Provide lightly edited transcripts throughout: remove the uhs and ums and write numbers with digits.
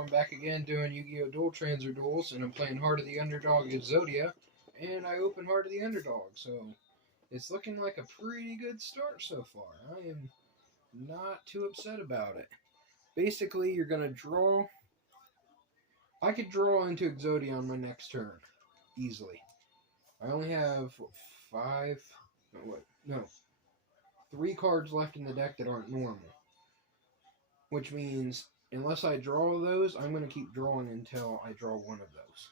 I'm back again doing Yu-Gi-Oh! Dual Transer duels, and I'm playing Heart of the Underdog EXODIA, and I open Heart of the Underdog, so it's looking like a pretty good start so far. I am not too upset about it. Basically, you're going to draw. I could draw into EXODIA on my next turn, easily. I only have, three cards left in the deck that aren't normal. Which means, unless I draw those, I'm going to keep drawing until I draw one of those.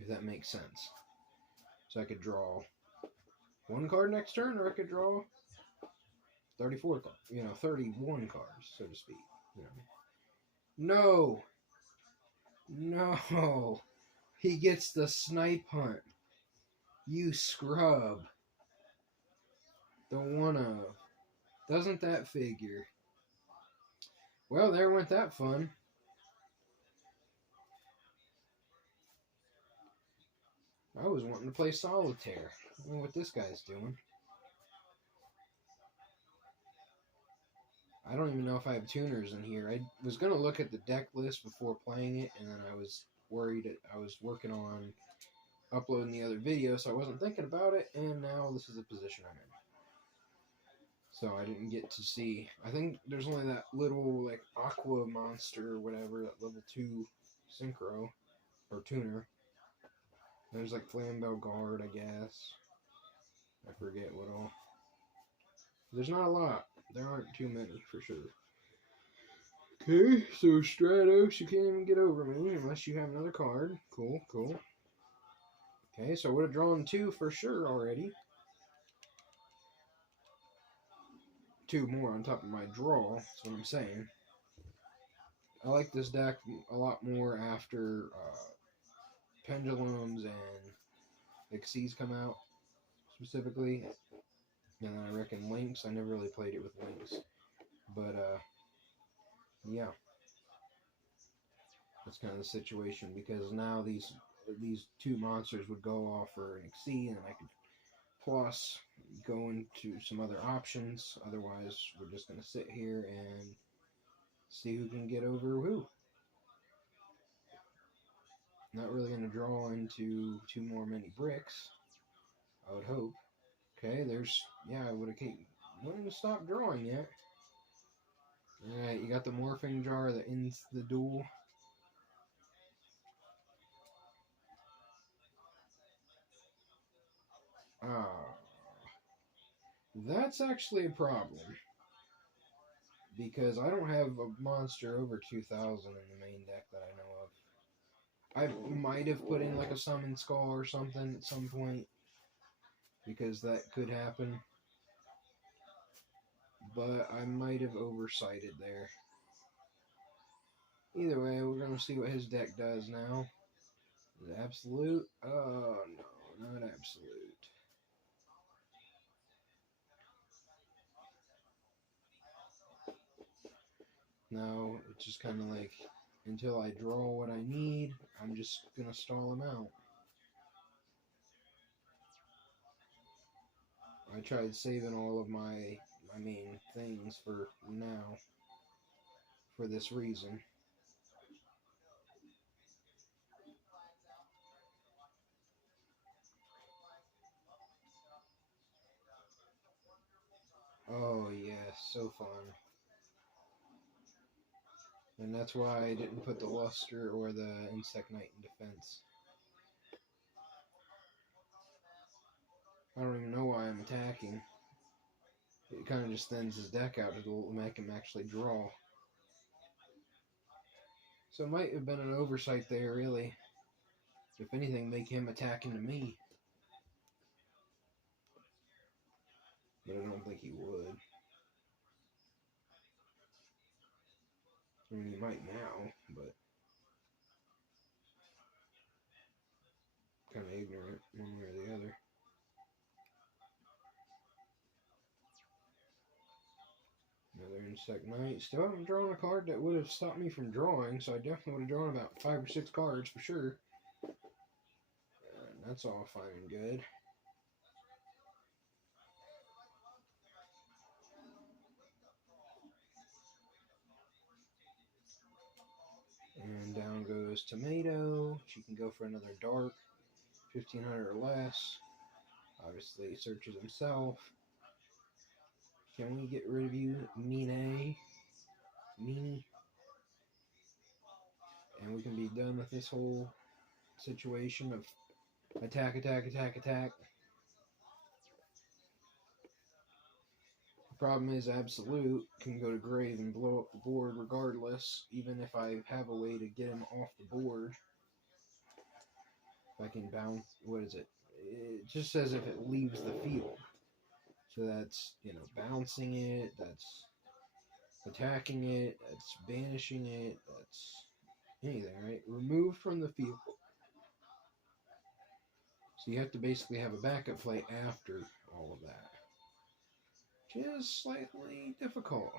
If that makes sense. So I could draw one card next turn, or I could draw 34 cards. 31 cards, so to speak. No! No! He gets the snipe hunt. You scrub. The one of. Doesn't that figure? Well, there went that fun. I was wanting to play solitaire. I don't know what this guy's doing. I don't even know if I have tuners in here. I was going to look at the deck list before playing it, and then I was worried that I was working on uploading the other video, so I wasn't thinking about it, and now this is the position I'm in. So I didn't get to see. I think there's only that little, aqua monster or whatever, that level 2 synchro, or tuner. There's, Flambeau Guard, I guess. I forget what all. There's not a lot. There aren't too many, for sure. Okay, so Stratos, you can't even get over me unless you have another card. Cool, cool. Okay, so I would have drawn 2 for sure already. 2 more on top of my draw, that's what I'm saying. I like this deck a lot more after Pendulums and Xyz come out, specifically. And then I reckon Lynx. I never really played it with Lynx. But, yeah. That's kind of the situation, because now these 2 monsters would go off for an Xyz, and I could plus go into some other options. Otherwise, we're just going to sit here and see who can get over who. Not really going to draw into too many bricks, I would hope. Okay, I wouldn't have stopped drawing yet. Alright, you got the morphing jar that ends the duel. That's actually a problem. Because I don't have a monster over 2,000 in the main deck that I know of. I might have put in a summon skull or something at some point, because that could happen. But I might have oversighted there. Either way, we're going to see what his deck does now. Is it absolute? Oh, no, not absolute. No, it's just kind of until I draw what I need, I'm just going to stall him out. I tried saving all of my main things for now, for this reason. Oh yes, so fun. And that's why I didn't put the Luster or the Insect Knight in defense. I don't even know why I'm attacking. It kind of just thins his deck out to make him actually draw. So it might have been an oversight there, really. If anything, make him attacking to me. But I don't think he would. I mean, he might now, but kind of ignorant one way or the other. Another Insect Knight. Still haven't drawn a card that would have stopped me from drawing, so I definitely would have drawn about 5 or 6 cards for sure. And that's all fine and good. And down goes Tomato. She can go for another dark, 1500 or less. Obviously, he searches himself. Can we get rid of you, Meanie? And we can be done with this whole situation of attack, attack, attack, attack. The problem is Absolute can go to grave and blow up the board regardless, even if I have a way to get him off the board. If I can bounce, what is it? It just says if it leaves the field. So that's, you know, bouncing it, that's attacking it, that's banishing it, that's anything, right? Removed from the field. So you have to basically have a backup flight after all of that. Which is slightly difficult.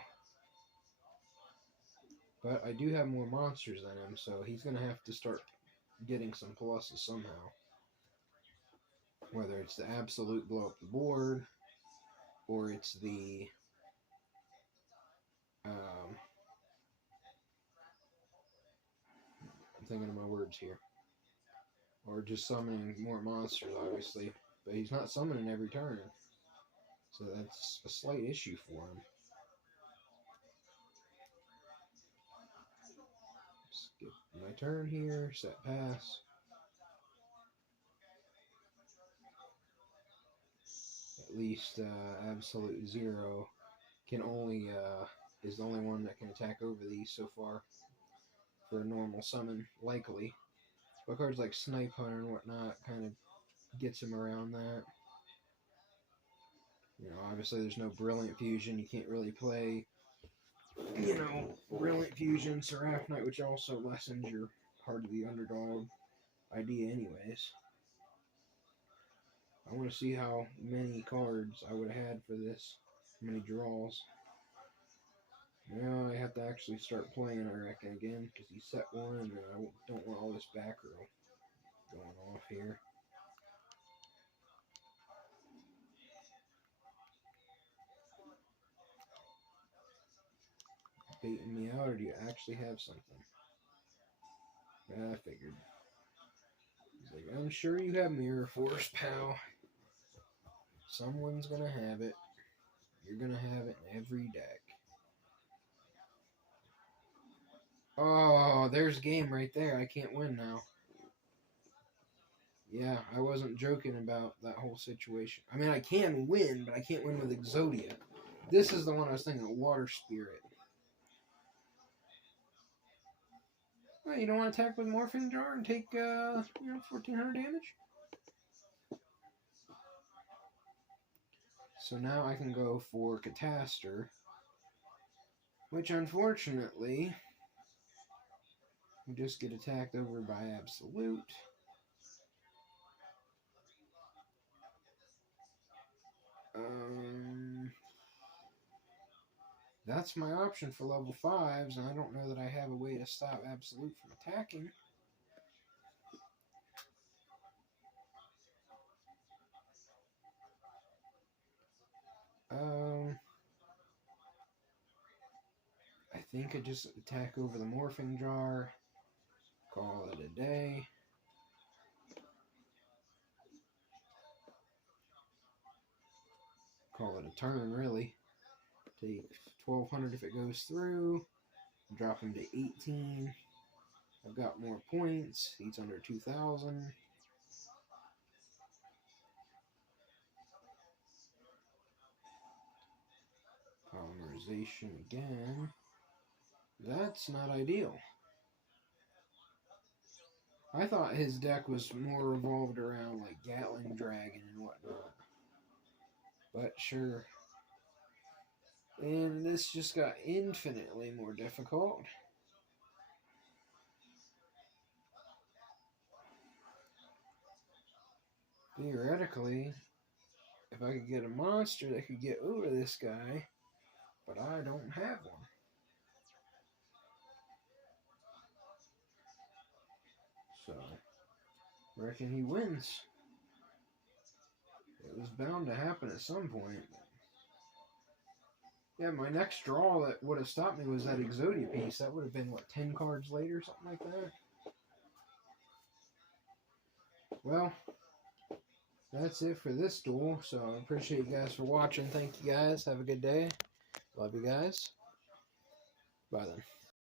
But I do have more monsters than him, so he's going to have to start getting some pluses somehow. Whether it's the Absolute blow up the board, or it's the I'm thinking of my words here. Or just summoning more monsters, obviously. But he's not summoning every turn. So that's a slight issue for him. Skip my turn here, set pass. At least Absolute Zero can only is the only one that can attack over these so far for a normal summon, likely. But cards like Snipe Hunter and whatnot kind of gets him around that. You know, obviously there's no Brilliant Fusion. You can't really play, you know, Brilliant Fusion, Seraph Knight, which also lessens your part of the underdog idea anyways. I want to see how many cards I would have had for this, how many draws. Now I have to actually start playing, I reckon, again, because he set one, and I don't want all this back row going off here. Baiting me out, or do you actually have something? I figured. He's like, I'm sure you have Mirror Force, pal. Someone's gonna have it. You're gonna have it in every deck. Oh, there's game right there. I can't win now. Yeah, I wasn't joking about that whole situation. I mean, I can win, but I can't win with EXODIA. This is the one I was thinking of, Water Spirit. Well, you don't want to attack with Morphing Jar and take, 1400 damage? So now I can go for Catastor, which unfortunately, we just get attacked over by Absolute. That's my option for level 5s, and I don't know that I have a way to stop Absolute from attacking. I think I just attack over the Morphing Jar, call it a day. Call it a turn, really. Take 1200 if it goes through. Drop him to 18. I've got more points. He's under 2000. Polymerization again. That's not ideal. I thought his deck was more revolved around like Gatling Dragon and whatnot. But sure. And this just got infinitely more difficult. Theoretically, if I could get a monster that could get over this guy, but I don't have one. So, I reckon he wins. It was bound to happen at some point. Yeah, my next draw that would have stopped me was that Exodia piece. That would have been, what, 10 cards later, something like that? Well, that's it for this duel. So I appreciate you guys for watching. Thank you guys. Have a good day. Love you guys. Bye then.